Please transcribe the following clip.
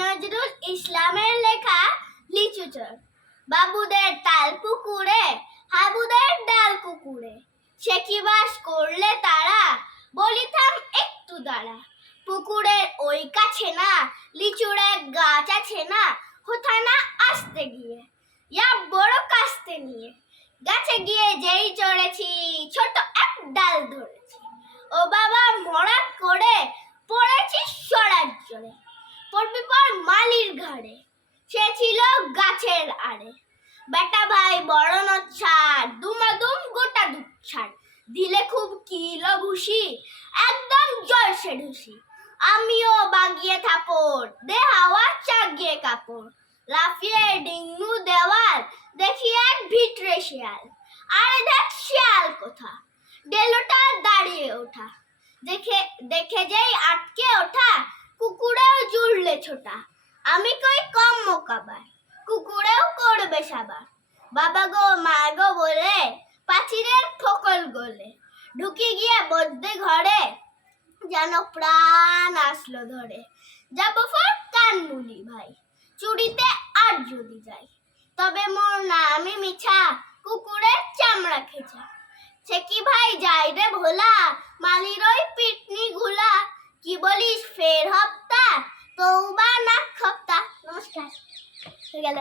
নজরুল ইসলামের লেখা লিচু চোর। বাবুদের তাল পুকুরে, হাবুদের ডাল কুকুরে, সে কি বাস করলে তারা, বলি থাম একটু দাঁড়া। পুকুরের ওই কাছে না লিচুর এক গাছ আছে না, হোথা না আসতে গিয়ে ইয়া বড় কাস্তে নিয়ে, গাছে গিয়ে যেই চড়েছি ছোট এক ডাল ধরেছি। ও বাবা মরাত করে পড়েছি সরার জোরে, পড়বি পর মালির ঘাড়ে, সে ছিল গাছের আড়ে। বেটা ভাই বড় নচ্ছার, দুমাদুম গোটা দুচ্ছার, দিলে খুব কিলো ভুসি, একদম জলসে ঢুসি। আমিও বাগিয়ে থাপড়, দে হাওয়া চাগিয়ে কাপড়, লাফিয়ে ডিঙ্গু দেওয়াল, দেখি এক ভিতরে শিয়াল। আরে দেখ শিয়াল কোথা, ডেলোটা দাঁড়িয়ে ওঠা, দেখে দেখে যেই আটকে ওঠা, কুকুরেও জুড়লে ছোটা। আমি কই কম মোকাবার, কুকুরেও করবে সাবার। বাবা গো মা গো বলে পাচিরের ফকল গলে, ঢুকে গিয়ে বদ্যে ঘরে, যেন প্রাণ আসলো ধরে। যাবো ফর কানমুনি ভাই, চুরিতে আর যদি যাই, তবে মোর নামই মিছা, কুকুরের চামড়া খেচা। সে কি ভাই যাই রে ভোলা, মালির ওই পিটনি গুলা, কি বলিস ফের হপ্তা, তৌবা না খপ্তা। নমস্কার, হয়ে গেল।